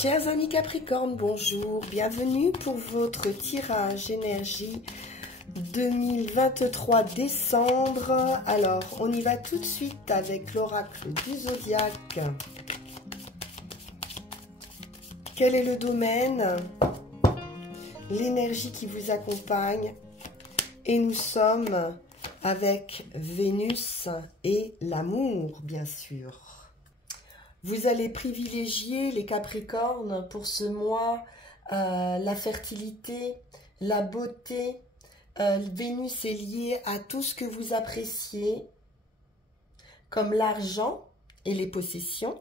Chers amis Capricorne, bonjour, bienvenue pour votre tirage énergie 2023 décembre. Alors, on y va tout de suite avec l'oracle du zodiaque. Quel est le domaine? L'énergie qui vous accompagne. Et nous sommes avec Vénus et l'amour, bien sûr. Vous allez privilégier les Capricornes pour ce mois, la fertilité, la beauté. Vénus est liée à tout ce que vous appréciez, comme l'argent et les possessions,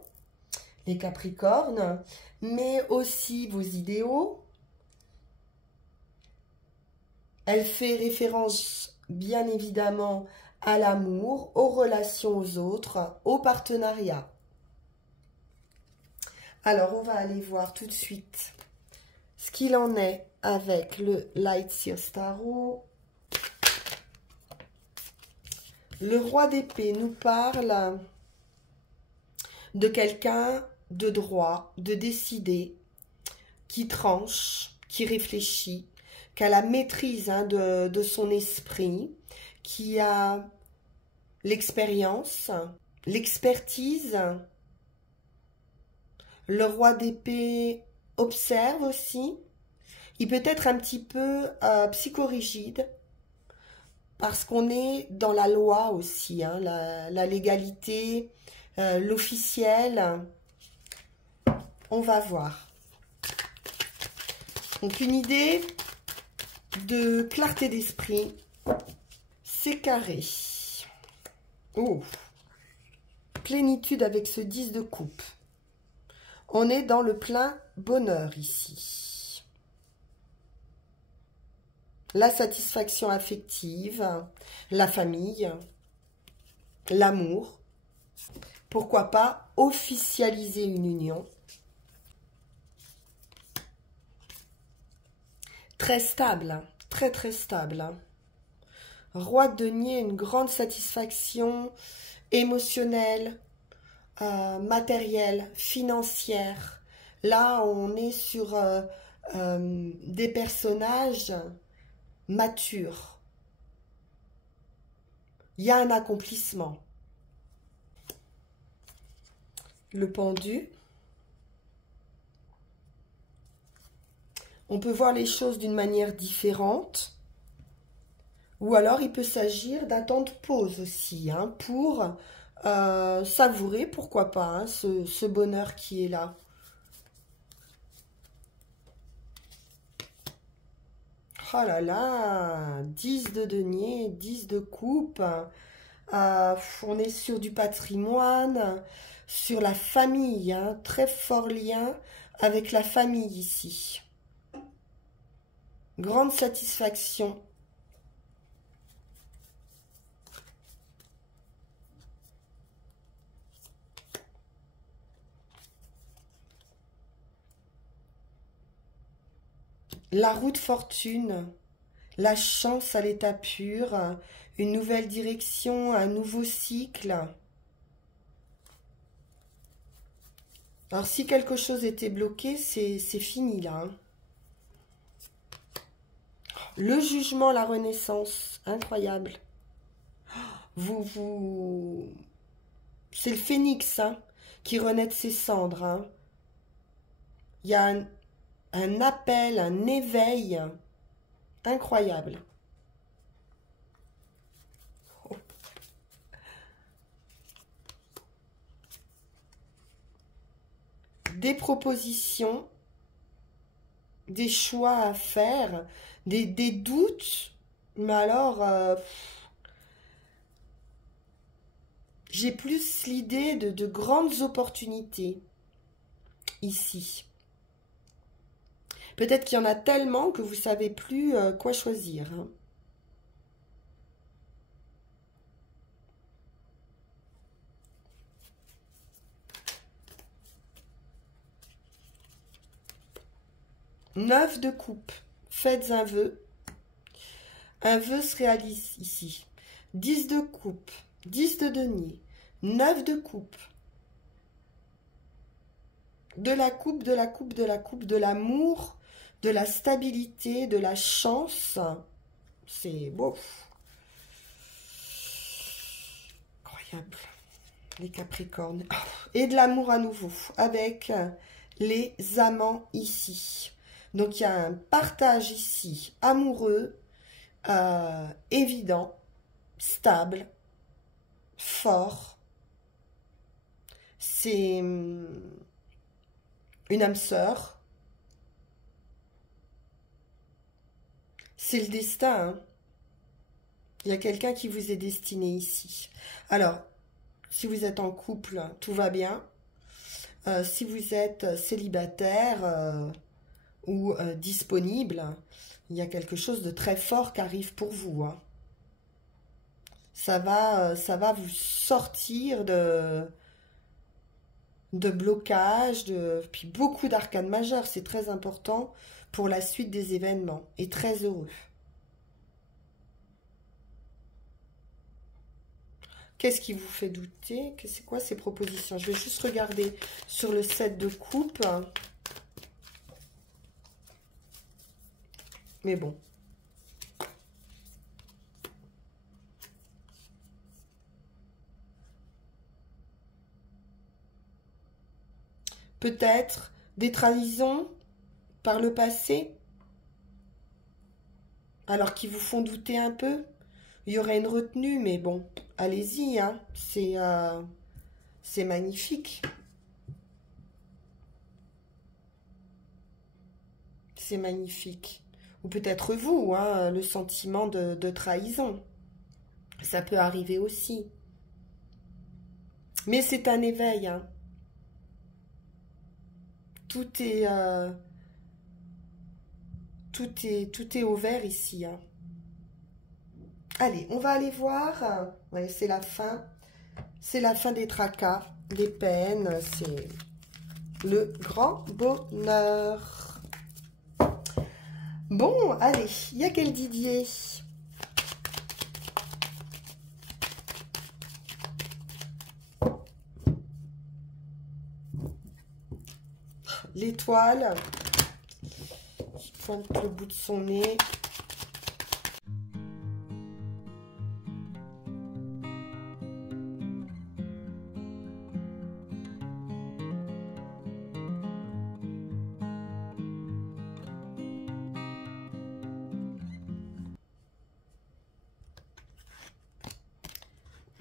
les Capricornes, mais aussi vos idéaux. Elle fait référence, bien évidemment, à l'amour, aux relations aux autres, au partenariat. Alors, on va aller voir tout de suite ce qu'il en est avec le Light Seers Tarot. Le roi d'épée nous parle de quelqu'un de droit, de décidé, qui tranche, qui réfléchit, qui a la maîtrise de son esprit, qui a l'expérience, l'expertise. Le roi d'épée observe aussi. Il peut être un petit peu psychorigide parce qu'on est dans la loi aussi, hein, la légalité, l'officiel. On va voir. Donc une idée de clarté d'esprit, c'est carré. Oh, plénitude avec ce 10 de coupe. On est dans le plein bonheur ici. La satisfaction affective, la famille, l'amour. Pourquoi pas officialiser une union. Très stable, très très stable. Roi de denier, une grande satisfaction émotionnelle, matérielle, financière. Là, on est sur des personnages matures. Il y a un accomplissement. Le pendu. On peut voir les choses d'une manière différente. Ou alors, il peut s'agir d'un temps de pause aussi, hein, pour savourer, pourquoi pas, hein, ce bonheur qui est là. Oh là là, 10 de denier, 10 de coupe. On est sur du patrimoine, sur la famille, hein, très fort lien avec la famille ici. Grande satisfaction. La roue de fortune, la chance à l'état pur, une nouvelle direction, un nouveau cycle. Alors, si quelque chose était bloqué, c'est fini là. Hein. Le jugement, la renaissance, incroyable. C'est le phénix, hein, qui renaît de ses cendres. Hein. Il y a un appel, un éveil incroyable. Oh. Des propositions, des choix à faire, des doutes, mais alors, j'ai plus l'idée de grandes opportunités ici. Peut-être qu'il y en a tellement que vous ne savez plus quoi choisir. Hein. Neuf de coupe. Faites un vœu. Un vœu se réalise ici. 10 de coupe. 10 de denier. 9 de coupe. de la coupe, de la coupe, de la coupe, de l'amour, de la stabilité, de la chance. C'est beau. Incroyable. Les Capricornes. Et de l'amour à nouveau avec les amants ici. Donc, il y a un partage ici amoureux, évident, stable, fort. C'est une âme sœur. C'est le destin, hein. Il y a quelqu'un qui vous est destiné ici. Alors, si vous êtes en couple, tout va bien. Si vous êtes célibataire ou disponible, il y a quelque chose de très fort qui arrive pour vous, hein. Ça va vous sortir de blocage, puis beaucoup d'arcanes majeures. C'est très important pour la suite des événements et très heureux. Qu'est-ce qui vous fait douter? C'est quoi ces propositions? Je vais juste regarder sur le 7 de coupe. Mais bon. Peut-être des trahisons par le passé, alors qui vous font douter un peu. Il y aurait une retenue, mais bon, allez-y, hein. C'est magnifique. C'est magnifique. Ou peut-être vous, hein, le sentiment de trahison. Ça peut arriver aussi. Mais c'est un éveil, hein. Tout est au vert ici, hein. Allez, on va aller voir. Ouais, c'est la fin. C'est la fin des tracas, des peines. C'est le grand bonheur. Bon, allez, il y a quel Didier? L'étoile qui pointe le bout de son nez.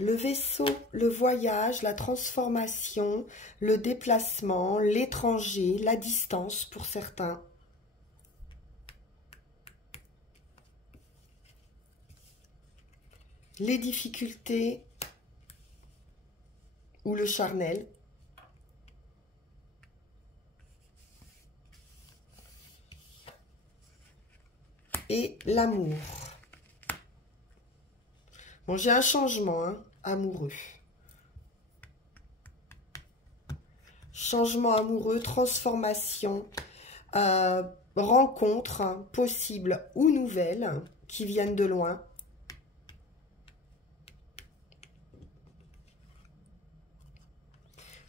Le vaisseau, le voyage, la transformation, le déplacement, l'étranger, la distance pour certains. Les difficultés ou le charnel. Et l'amour. Bon, j'ai un changement, hein, amoureux. Changement amoureux, transformation, rencontres, hein, possibles ou nouvelles qui viennent de loin.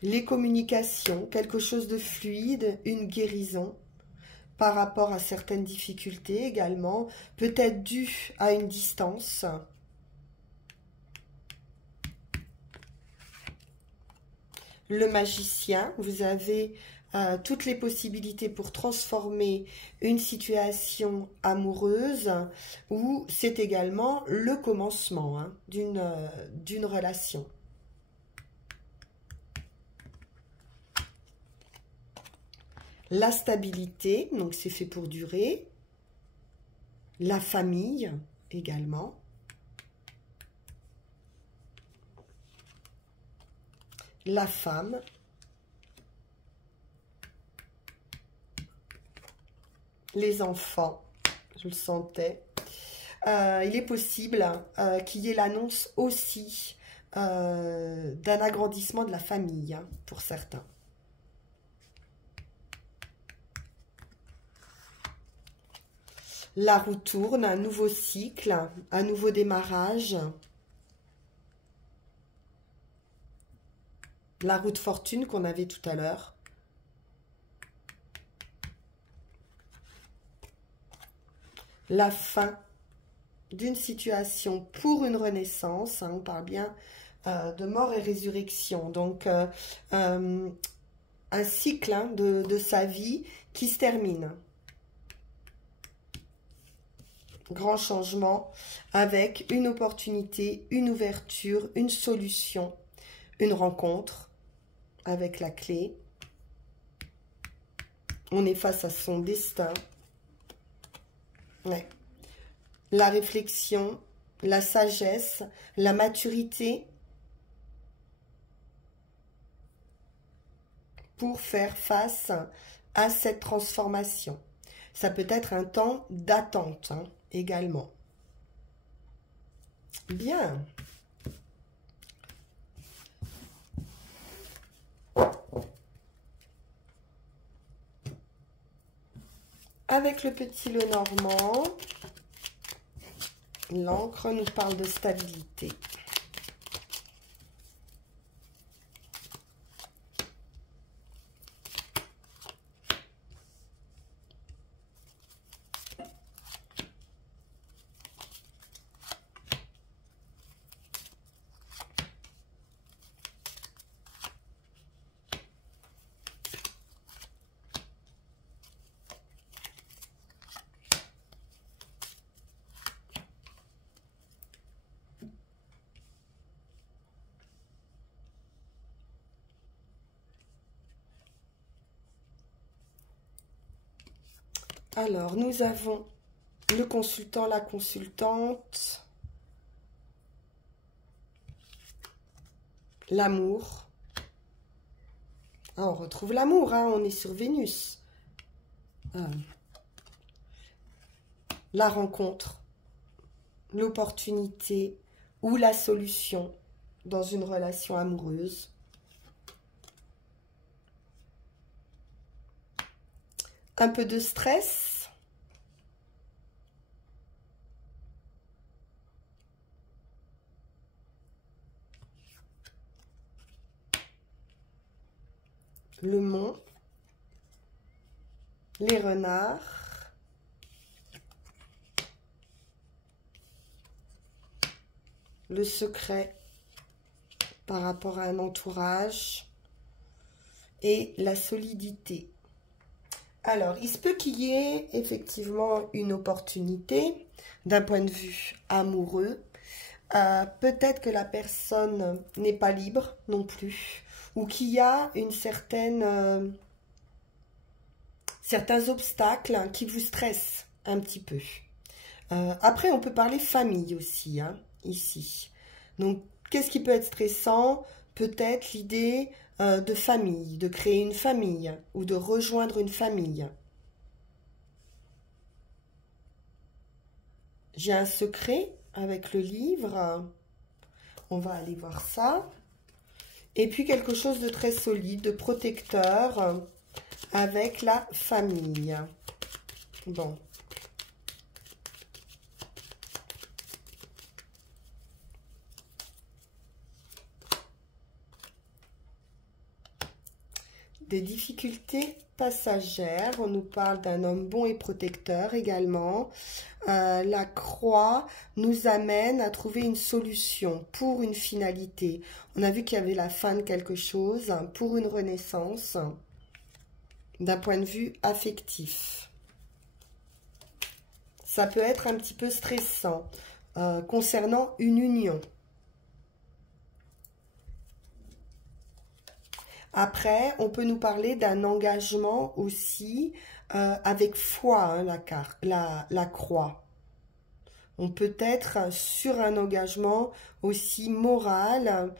Les communications, quelque chose de fluide, une guérison par rapport à certaines difficultés également, peut-être due à une distance. Le magicien, vous avez toutes les possibilités pour transformer une situation amoureuse ou c'est également le commencement, hein, d'une relation. La stabilité, donc c'est fait pour durer. La famille également. La femme. Les enfants, je le sentais. Il est possible qu'il y ait l'annonce aussi d'un agrandissement de la famille, hein, pour certains. La roue tourne, un nouveau cycle, un nouveau démarrage. La roue de fortune qu'on avait tout à l'heure. la fin d'une situation pour une renaissance. Hein, on parle bien de mort et résurrection. Donc, un cycle hein, de sa vie qui se termine. Grand changement avec une opportunité, une ouverture, une solution, une rencontre avec la clé. On est face à son destin. Ouais. La réflexion, la sagesse, la maturité pour faire face à cette transformation. Ça peut être un temps d'attente hein, également. Bien. Avec le petit Lenormand, l'encre nous parle de stabilité. Alors, nous avons le consultant, la consultante, l'amour. Ah, on retrouve l'amour, hein, on est sur Vénus. La rencontre, l'opportunité ou la solution dans une relation amoureuse. Un peu de stress. Le mont. Les renards. Le secret par rapport à un entourage. Et la solidité. Alors, il se peut qu'il y ait effectivement une opportunité d'un point de vue amoureux. Peut-être que la personne n'est pas libre non plus, ou qu'il y a une certains obstacles qui vous stressent un petit peu. Après, on peut parler famille aussi, hein, ici. Donc, qu'est-ce qui peut être stressant? Peut-être l'idée de famille, de créer une famille ou de rejoindre une famille. J'ai un secret avec le livre. On va aller voir ça. Et puis quelque chose de très solide, de protecteur avec la famille. Bon. Des difficultés passagères. On nous parle d'un homme bon et protecteur également. La croix nous amène à trouver une solution pour une finalité. On a vu qu'il y avait la fin de quelque chose pour une renaissance d'un point de vue affectif. Ça peut être un petit peu stressant concernant une union. Après, on peut nous parler d'un engagement aussi avec foi, hein, la croix. On peut être sur un engagement aussi moral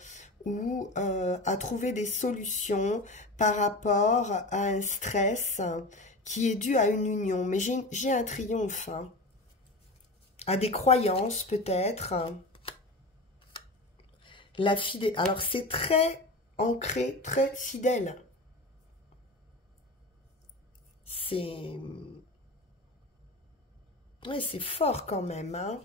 ou à trouver des solutions par rapport à un stress qui est dû à une union. Mais j'ai un triomphe, hein, à des croyances peut-être. La fidélité. Alors c'est très ancré, très fidèle. C'est... Oui, c'est fort quand même, hein.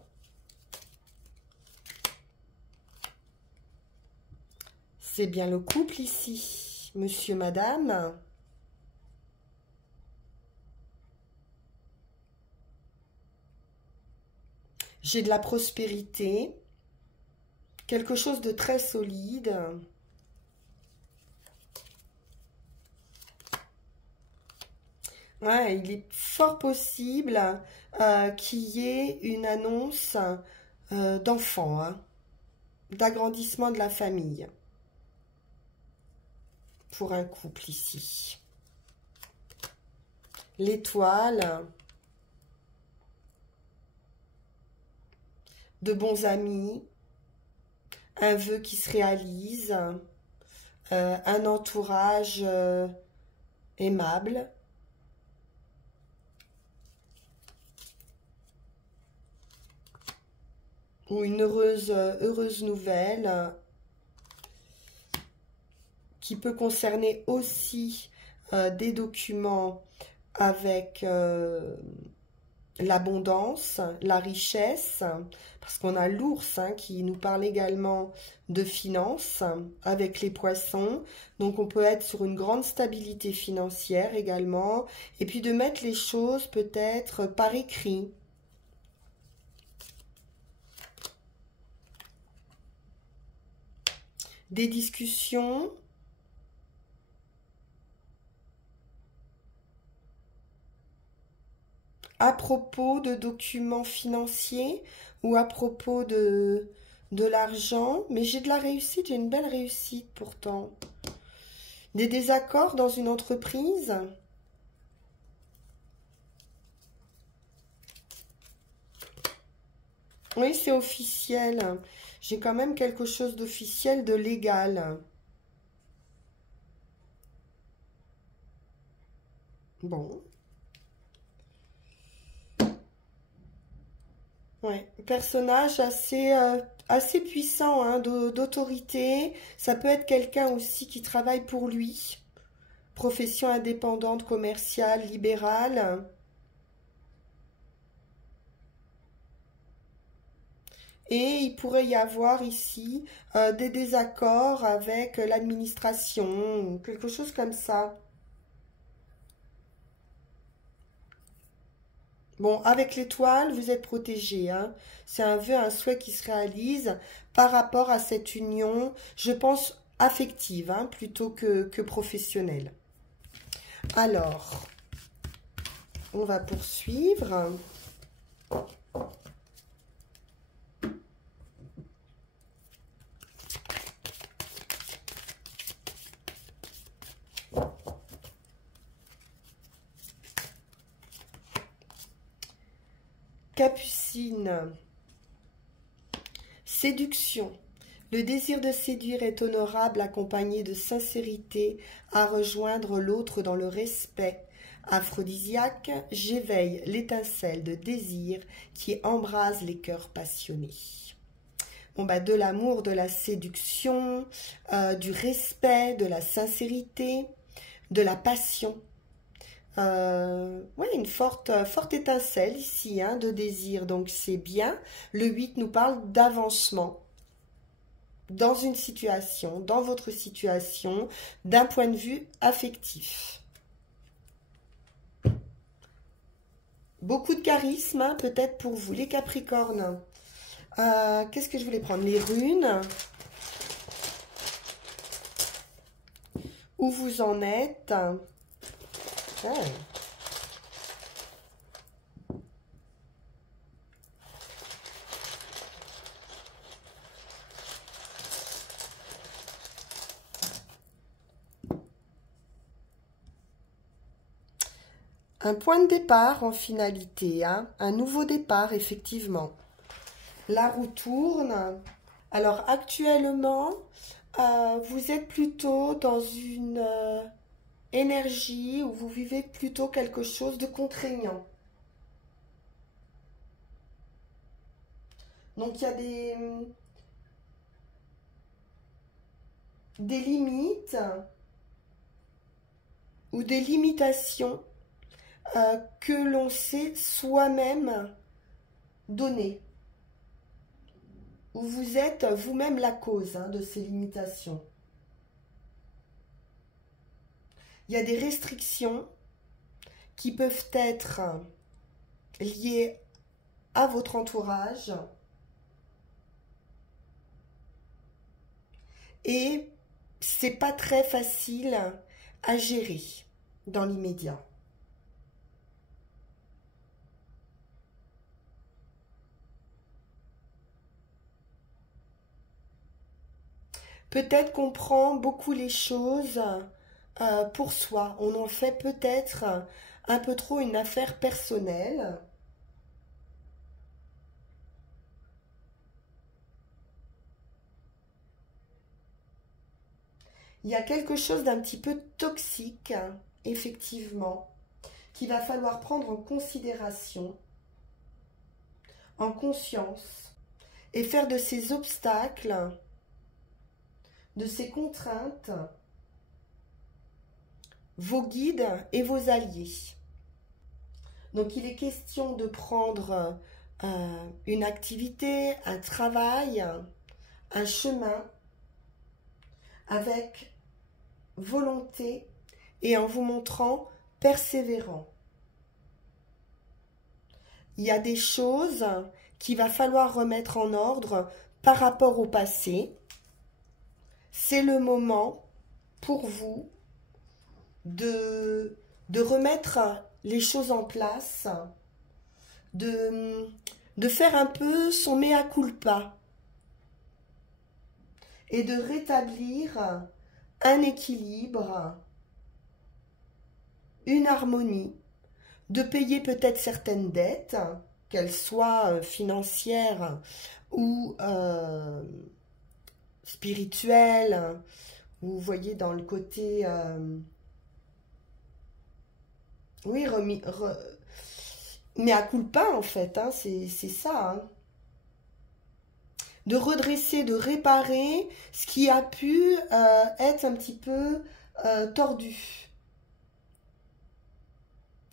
C'est bien le couple ici, monsieur, madame. J'ai de la prospérité, quelque chose de très solide. Ouais, il est fort possible qu'il y ait une annonce d'enfant, hein, d'agrandissement de la famille pour un couple ici. L'étoile, de bons amis, un vœu qui se réalise, un entourage aimable. Ou une heureuse nouvelle qui peut concerner aussi des documents avec l'abondance, la richesse, parce qu'on a l'ours hein, qui nous parle également de finances avec les poissons. Donc on peut être sur une grande stabilité financière également, et puis de mettre les choses peut-être par écrit. Des discussions à propos de documents financiers ou à propos de l'argent, mais j'ai de la réussite, j'ai une belle réussite pourtant. Des désaccords dans une entreprise. Oui, c'est officiel. J'ai quand même quelque chose d'officiel, de légal. Bon. Ouais. Personnage assez puissant, hein, d'autorité. Ça peut être quelqu'un aussi qui travaille pour lui. Profession indépendante, commerciale, libérale. Et il pourrait y avoir ici des désaccords avec l'administration, ou quelque chose comme ça. Bon, avec l'étoile, vous êtes protégé, hein. C'est un vœu, un souhait qui se réalise par rapport à cette union, je pense, affective, hein, plutôt que professionnelle. Alors, on va poursuivre. Capucine. Séduction. Le désir de séduire est honorable, accompagné de sincérité, à rejoindre l'autre dans le respect. Aphrodisiaque, j'éveille l'étincelle de désir qui embrase les cœurs passionnés. Bon, bah, de l'amour, de la séduction, du respect, de la sincérité, de la passion. Ouais, une forte étincelle ici, hein, de désir, donc c'est bien. Le 8 nous parle d'avancement dans une situation, dans votre situation, d'un point de vue affectif. Beaucoup de charisme, hein, peut-être pour vous, les Capricornes. Qu'est-ce que je voulais prendre? Les runes. Où vous en êtes? Ouais. Un point de départ en finalité, hein, un nouveau départ effectivement. La roue tourne. Alors actuellement, vous êtes plutôt dans une énergie où vous vivez plutôt quelque chose de contraignant. Donc il y a des limites ou des limitations que l'on sait soi-même donner. Où vous êtes vous-même la cause hein, de ces limitations. Il y a des restrictions qui peuvent être liées à votre entourage. Et c'est pas très facile à gérer dans l'immédiat. Peut-être qu'on prend beaucoup les choses pour soi. On en fait peut-être un peu trop une affaire personnelle. Il y a quelque chose d'un petit peu toxique, effectivement, qu'il va falloir prendre en considération, en conscience, et faire de ces obstacles, de ces contraintes, vos guides et vos alliés. Donc il est question de prendre une activité, un travail, un chemin avec volonté et en vous montrant persévérant. Il y a des choses qu'il va falloir remettre en ordre par rapport au passé. C'est le moment pour vous de remettre les choses en place, de faire un peu son mea culpa et de rétablir un équilibre, une harmonie, de payer peut-être certaines dettes, qu'elles soient financières ou spirituelles, ou vous voyez dans le côté... oui, mea culpa en fait, hein, c'est ça. Hein. De redresser, de réparer ce qui a pu être un petit peu tordu.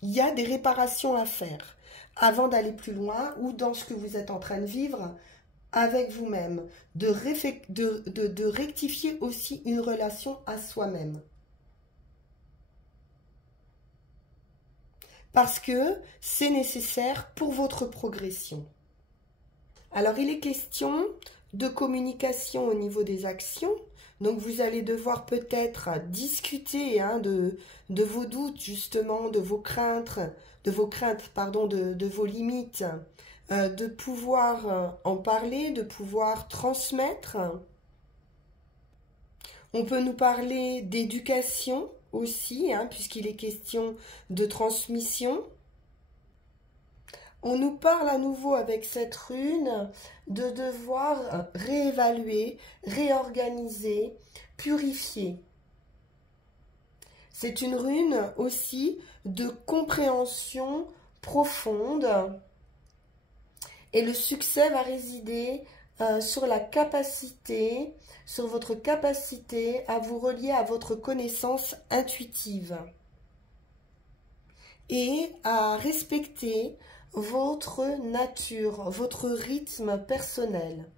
Il y a des réparations à faire avant d'aller plus loin ou dans ce que vous êtes en train de vivre avec vous-même. De rectifier aussi une relation à soi-même. Parce que c'est nécessaire pour votre progression. Alors, il est question de communication au niveau des actions. Donc, vous allez devoir peut-être discuter hein, de vos doutes, justement, de vos craintes, de vos limites, de pouvoir en parler, de pouvoir transmettre. On peut nous parler d'éducation aussi, hein, puisqu'il est question de transmission. On nous parle à nouveau avec cette rune de devoir réévaluer, réorganiser, purifier. C'est une rune aussi de compréhension profonde et le succès va résider sur la capacité, sur votre capacité à vous relier à votre connaissance intuitive et à respecter votre nature, votre rythme personnel.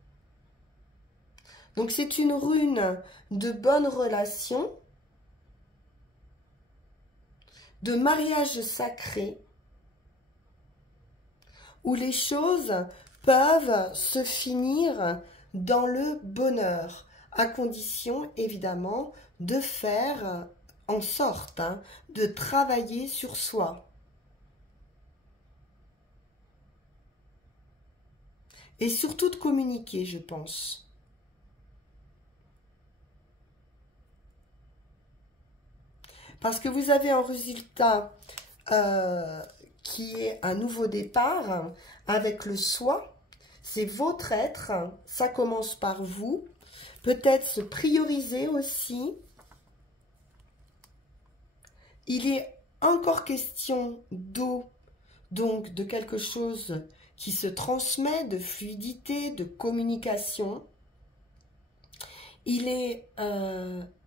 Donc c'est une rune de bonne relation, de mariage sacré, où les choses peuvent se finir dans le bonheur, à condition évidemment de faire en sorte de travailler sur soi. Et surtout de communiquer, je pense. Parce que vous avez un résultat qui est un nouveau départ avec le soi. C'est votre être, ça commence par vous. Peut-être se prioriser aussi. Il est encore question d'eau, donc de quelque chose qui se transmet, de fluidité, de communication. Il est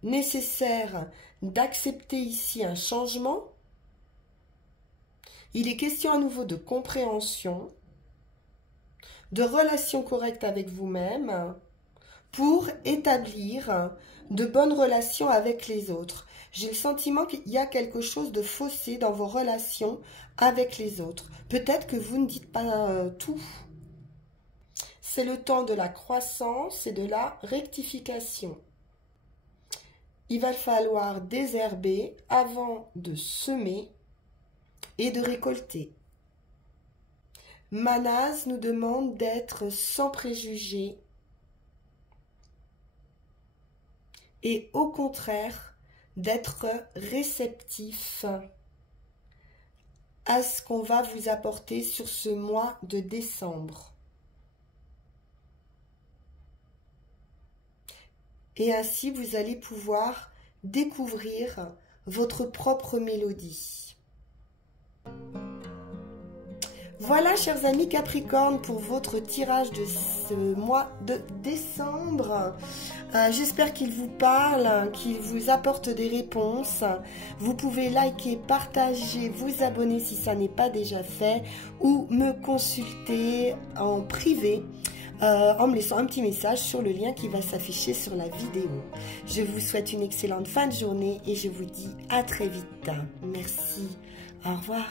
nécessaire d'accepter ici un changement. Il est question à nouveau de compréhension, de relation correcte avec vous-même pour établir de bonnes relations avec les autres. J'ai le sentiment qu'il y a quelque chose de faussé dans vos relations avec les autres. Peut-être que vous ne dites pas tout. C'est le temps de la croissance et de la rectification. Il va falloir désherber avant de semer et de récolter. Manaz nous demande d'être sans préjugés et au contraire d'être réceptif à ce qu'on va vous apporter sur ce mois de décembre. Et ainsi, vous allez pouvoir découvrir votre propre mélodie. Voilà, chers amis Capricorne, pour votre tirage de ce mois de décembre. J'espère qu'il vous parle, qu'il vous apporte des réponses. Vous pouvez liker, partager, vous abonner si ça n'est pas déjà fait, ou me consulter en privé en me laissant un petit message sur le lien qui va s'afficher sur la vidéo. Je vous souhaite une excellente fin de journée et je vous dis à très vite. Merci. Au revoir.